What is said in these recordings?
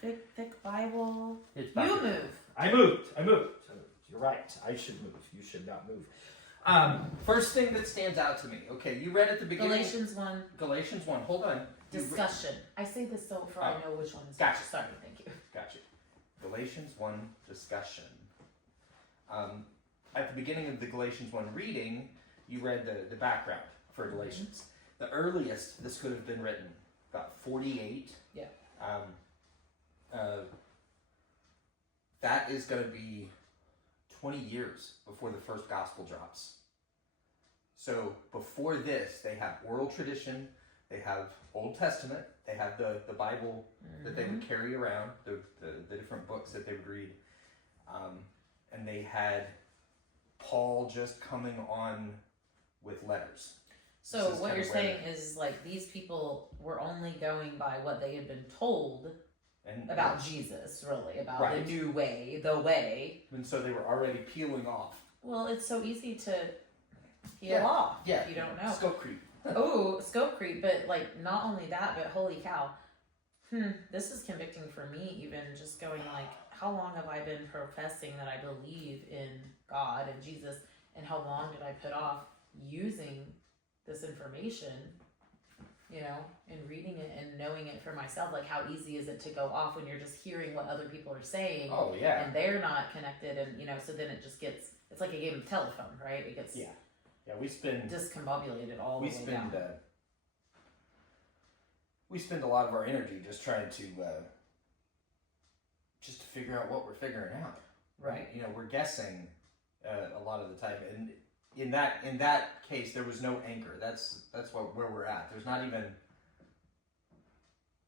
thick Bible. It's You move. I moved. You're right. I should move. You should not move. First thing that stands out to me. Okay, you read at the beginning. Galatians 1. Hold on. Discussion. I say this so I know which one is. Gotcha. Sorry, thank you. Gotcha. Galatians 1 discussion. At the beginning of the Galatians 1 reading, you read the background for Galatians. The earliest this could have been written, about 48. Yeah. That is going to be 20 years before the first gospel drops. So before this, they have oral tradition, they have Old Testament, they have the Bible that they would carry around, the different books that they would read, and they had Paul just coming on with letters. So what you're saying is like these people were only going by what they had been told about Jesus, really, about the new way, the way. And so they were already peeling off. Well, it's so easy to peel off if you don't know. Scope creep. Oh, scope creep, but like not only that, but holy cow. This is convicting for me, even just going like, how long have I been professing that I believe in God and Jesus, and how long did I put off using this information, you know, and reading it and knowing it for myself? Like, how easy is it to go off when you're just hearing what other people are saying? Oh, yeah. And they're not connected, and, you know, so then it just gets, it's like a game of telephone, right? It gets we spend discombobulated all the way down. We spend a lot of our energy just trying to figure out what we're figuring out. Right. You know, we're guessing a lot of the time, and in that case, there was no anchor. That's where we're at. There's not even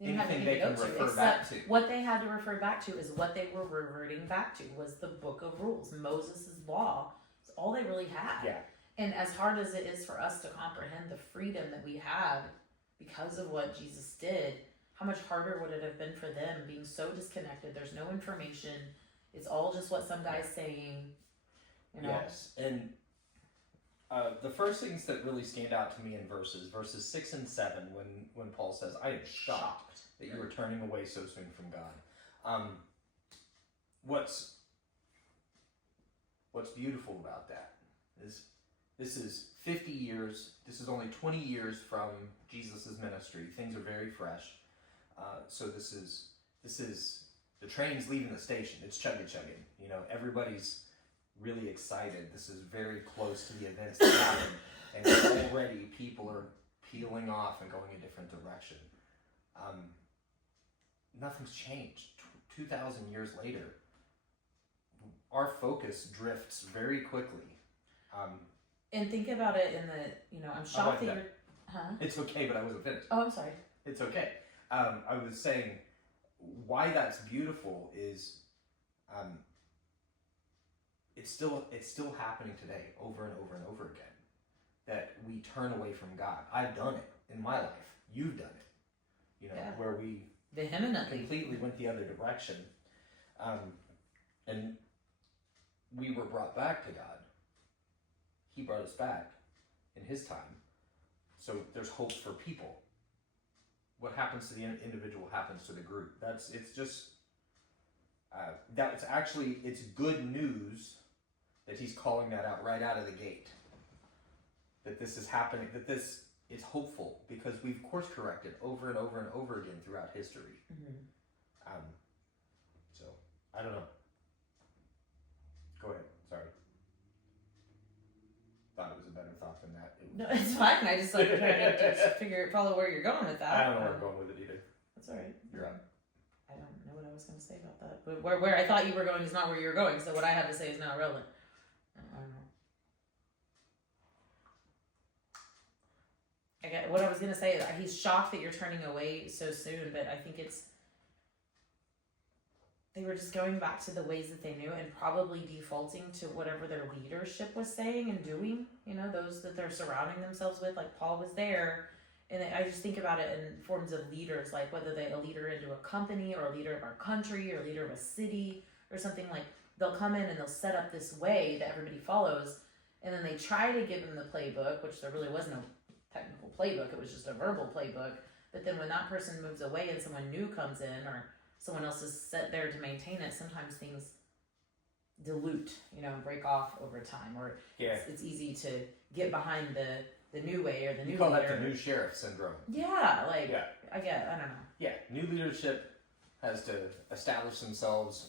anything they can refer back to. What they had to refer back to is what they were reverting back to was the book of rules, Moses' law. It's all they really had. Yeah. And as hard as it is for us to comprehend the freedom that we have because of what Jesus did, how much harder would it have been for them being so disconnected? There's no information. It's all just what some guy's saying. You know? Yes. And the first things that really stand out to me in verses 6 and 7, when Paul says, I am shocked that you are turning away so soon from God. What's beautiful about that is this is 50 years, this is only 20 years from Jesus' ministry. Things are very fresh. So this is the train's leaving the station. It's chugging. You know, everybody's really excited. This is very close to the events that happen, and already people are peeling off and going a different direction. Nothing's changed. 2,000 years later, our focus drifts very quickly. And think about it in the, you know, I'm shocked that you're... Huh? It's okay, but I wasn't finished. Oh, I'm sorry. It's okay. I was saying why that's beautiful is it's still happening today over and over and over again, that we turn away from God. I've done it in my life. You've done it. You know, where we vehemently completely went the other direction. And we were brought back to God. He brought us back in his time. So there's hope for people. What happens to the individual happens to the group. It's good news that he's calling that out right out of the gate. That this is happening, that this is hopeful, because we've course corrected over and over and over again throughout history. So, I don't know. Go ahead, sorry. Thought it was a better thought than that. No, it's fine. I just like trying to follow where you're going with that. I don't know where I'm going with it either. That's all right. You're up. I don't know what I was going to say about that. But where I thought you were going is not where you're going. So what I have to say is not relevant. I don't know. What I was going to say is he's shocked that you're turning away so soon, but I think they were just going back to the ways that they knew and probably defaulting to whatever their leadership was saying and doing, you know, those that they're surrounding themselves with. Like Paul was there, and I just think about it in forms of leaders, like whether they're a leader into a company or a leader of our country or a leader of a city or something. Like they'll come in and they'll set up this way that everybody follows, and then they try to give them the playbook, which there really was no technical playbook, it was just a verbal playbook. But then when that person moves away and someone new comes in, or someone else is set there to maintain it, sometimes things dilute, and break off over time, or it's easy to get behind the new way or the new you call leader. that the new sheriff syndrome. Yeah, I don't know. Yeah, new leadership has to establish themselves,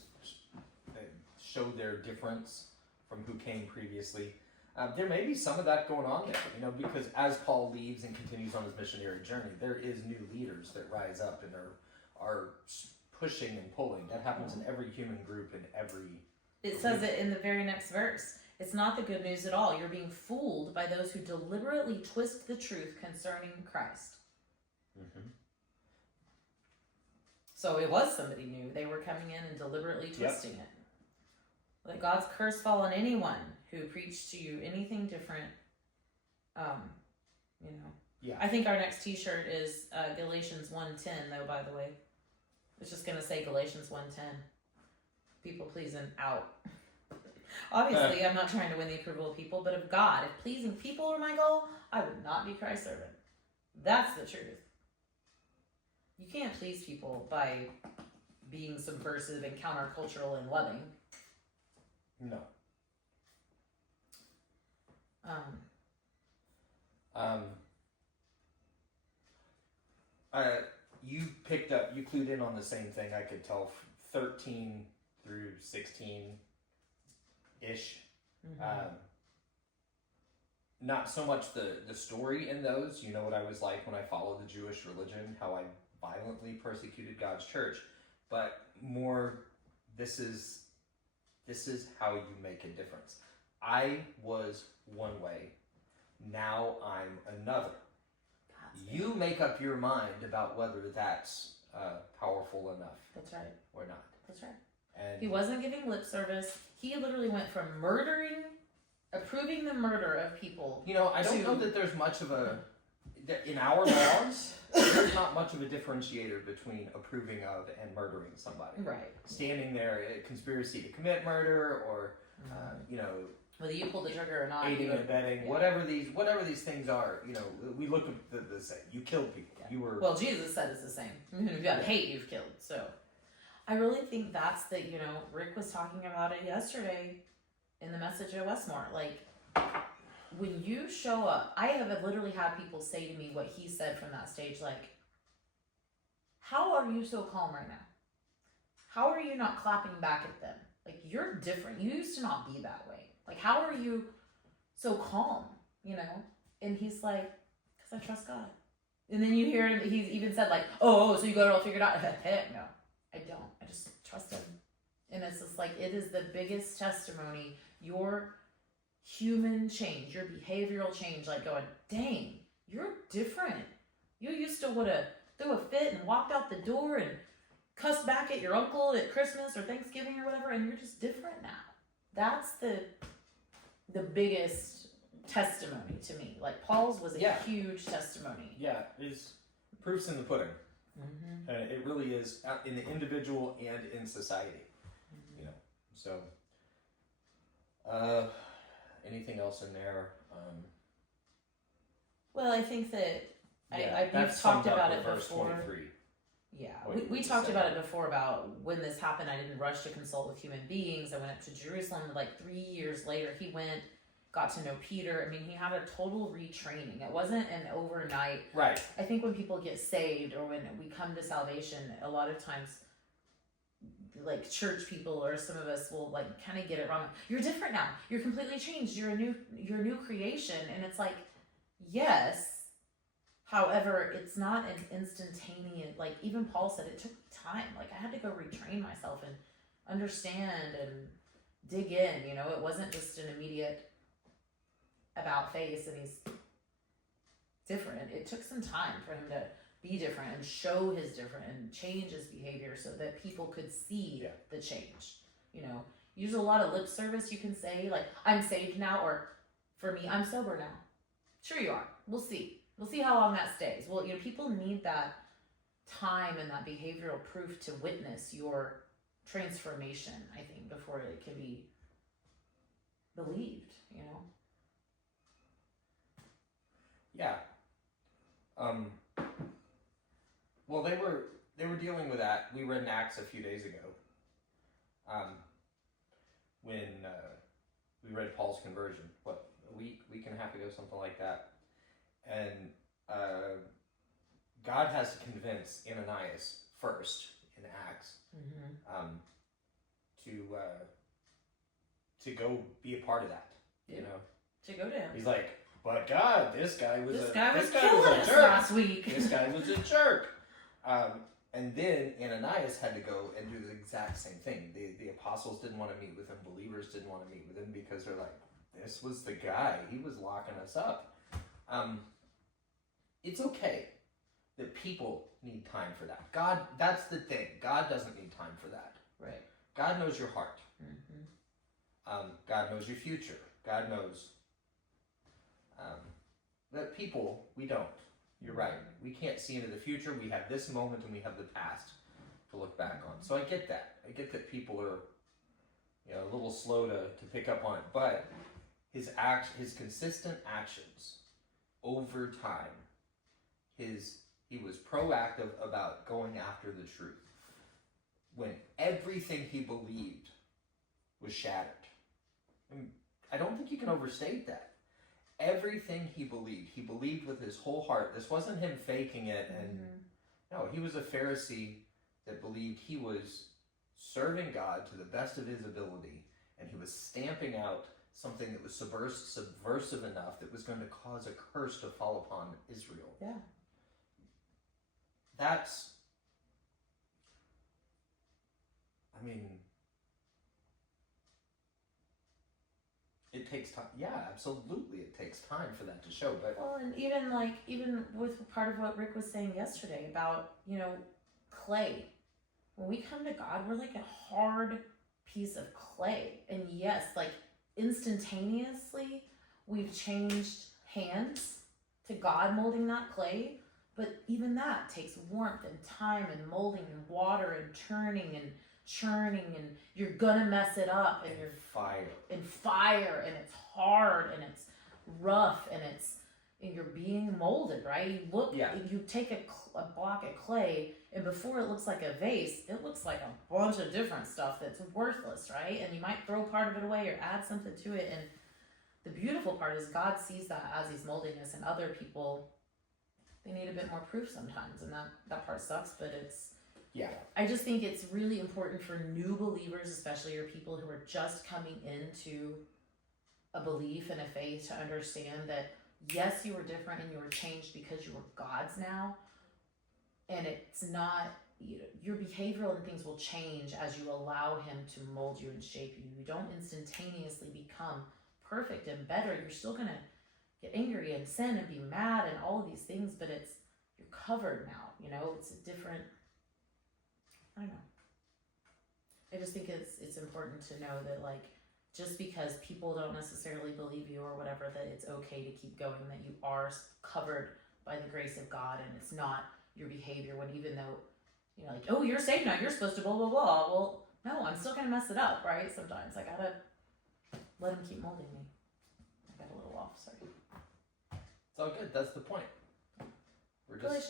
show their difference from who came previously. There may be some of that going on there, because as Paul leaves and continues on his missionary journey, there is new leaders that rise up and are pushing and pulling. That happens in every human group in every. It says it in the very next verse. It's not the good news at all. You're being fooled by those who deliberately twist the truth concerning Christ. Mm-hmm. So it was somebody new. They were coming in and deliberately twisting it. Let God's curse fall on anyone who preached to you anything different. Yeah. I think our next T-shirt is Galatians 1:10, though. By the way, it's just gonna say Galatians 1:10. People pleasing out. Obviously, I'm not trying to win the approval of people, but of God. If pleasing people were my goal, I would not be Christ's servant. That's the truth. You can't please people by being subversive and countercultural and loving. No. You clued in on the same thing. I could tell 13 through 16-ish. Mm-hmm. Not so much the story in those. You know what I was like when I followed the Jewish religion, how I violently persecuted God's church, but more this is how you make a difference. I was one way, now I'm another. You make up your mind about whether that's powerful enough. That's right. Or not. That's right. And he wasn't giving lip service. He literally went from approving the murder of people. I don't know that there's much of in our laws, there's not much of a differentiator between approving of and murdering somebody. Right. Standing there, a conspiracy to commit murder, or whether you pulled the trigger or not, aiding and abetting, whatever these things are. We look at the same. You killed people. Yeah. You were. Well, Jesus said it's the same. If you have hate, you've killed. So, I really think that's Rick was talking about it yesterday in the message at Westmore. Like, when you show up, I have literally had people say to me what he said from that stage, like, how are you so calm right now? How are you not clapping back at them? Like, you're different. You used to not be that way. Like, how are you so calm, And he's like, because I trust God. And then you hear him, he's even said like, so you got it all figured out? Heck no, I don't. I just trust him. And it's just like, it is the biggest testimony, your human change, your behavioral change, like going, dang, you're different. You used to would have threw a fit and walked out the door and cussed back at your uncle at Christmas or Thanksgiving or whatever, and you're just different now. That's the biggest testimony to me. Like, Paul's was a huge testimony. Yeah, it's proof's in the pudding. Mm-hmm. It really is in the individual and in society. Mm-hmm. So anything else in there? Well, I think that we've talked about it before. 23. Yeah, we talked about it before about when this happened. I didn't rush to consult with human beings. I went up to Jerusalem. Like 3 years later, he went, got to know Peter. I mean, he had a total retraining. It wasn't an overnight. Right. I think when people get saved or when we come to salvation, a lot of times, like church people or some of us will like kind of get it wrong. You're different now. You're completely changed. You're a new creation, and it's like, yes. However, it's not an instantaneous, like even Paul said, it took time. Like, I had to go retrain myself and understand and dig in, it wasn't just an immediate about face and he's different. It took some time for him to be different and show his different and change his behavior so that people could see the change. Use a lot of lip service. You can say like, I'm saved now, or for me, I'm sober now. Sure you are. We'll see. We'll see how long that stays. Well, people need that time and that behavioral proof to witness your transformation, I think, before it can be believed, Yeah. Well, they were dealing with that. We read in Acts a few days ago. When we read Paul's conversion, what, a week and a half ago, something like that. And God has to convince Ananias first in Acts to go be a part of that. You know, to go to him. He's like, but God, this guy was killing us last week. This guy was a jerk. And then Ananias had to go and do the exact same thing. The apostles didn't want to meet with him. Believers didn't want to meet with him because they're like, this was the guy. He was locking us up. It's okay that people need time for that. God, that's the thing. God doesn't need time for that. Right. God knows your heart. God knows your future. God knows. But people, we don't. You're right. We can't see into the future. We have this moment and we have the past to look back on. So I get that. I get that people are, a little slow to pick up on it. But his consistent actions over time, he was proactive about going after the truth. When everything he believed was shattered. I don't think you can overstate that. Everything he believed with his whole heart. This wasn't him faking it. And no, he was a Pharisee that believed he was serving God to the best of his ability, and he was stamping out something that was subversive enough that was going to cause a curse to fall upon Israel. Yeah. That's, it takes time. Yeah, absolutely. It takes time for that to show. But well, and even with part of what Rick was saying yesterday about, clay. When we come to God, we're like a hard piece of clay. And yes, instantaneously, we've changed hands to God molding that clay. But even that takes warmth and time and molding and water and turning and churning, and you're gonna mess it up, and you're fire, and it's hard and it's rough and you're being molded, right? You take a block of clay, and before it looks like a vase, it looks like a bunch of different stuff that's worthless, right? And you might throw part of it away or add something to it. And the beautiful part is God sees that as he's molding us, and other people, they need a bit more proof sometimes, and that part sucks, but it's. Yeah. I just think it's really important for new believers, especially, or people who are just coming into a belief and a faith, to understand that yes, you were different and you were changed because you were God's now. And it's not, your behavioral and things will change as you allow him to mold you and shape you. You don't instantaneously become perfect and better. You're still going to get angry and sin and be mad and all of these things, but you're covered now, it's a different, I don't know. I just think it's important to know that, just because people don't necessarily believe you or whatever, that it's okay to keep going, that you are covered by the grace of God, and it's not your behavior, when even though, oh, you're saved now, you're supposed to blah, blah, blah. Well, no, I'm still going to mess it up, right? Sometimes I got to let him keep molding me. I got a little off, sorry. It's all good. That's the point.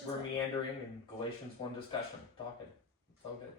We're meandering in Galatians 1 discussion, talking. It's all good.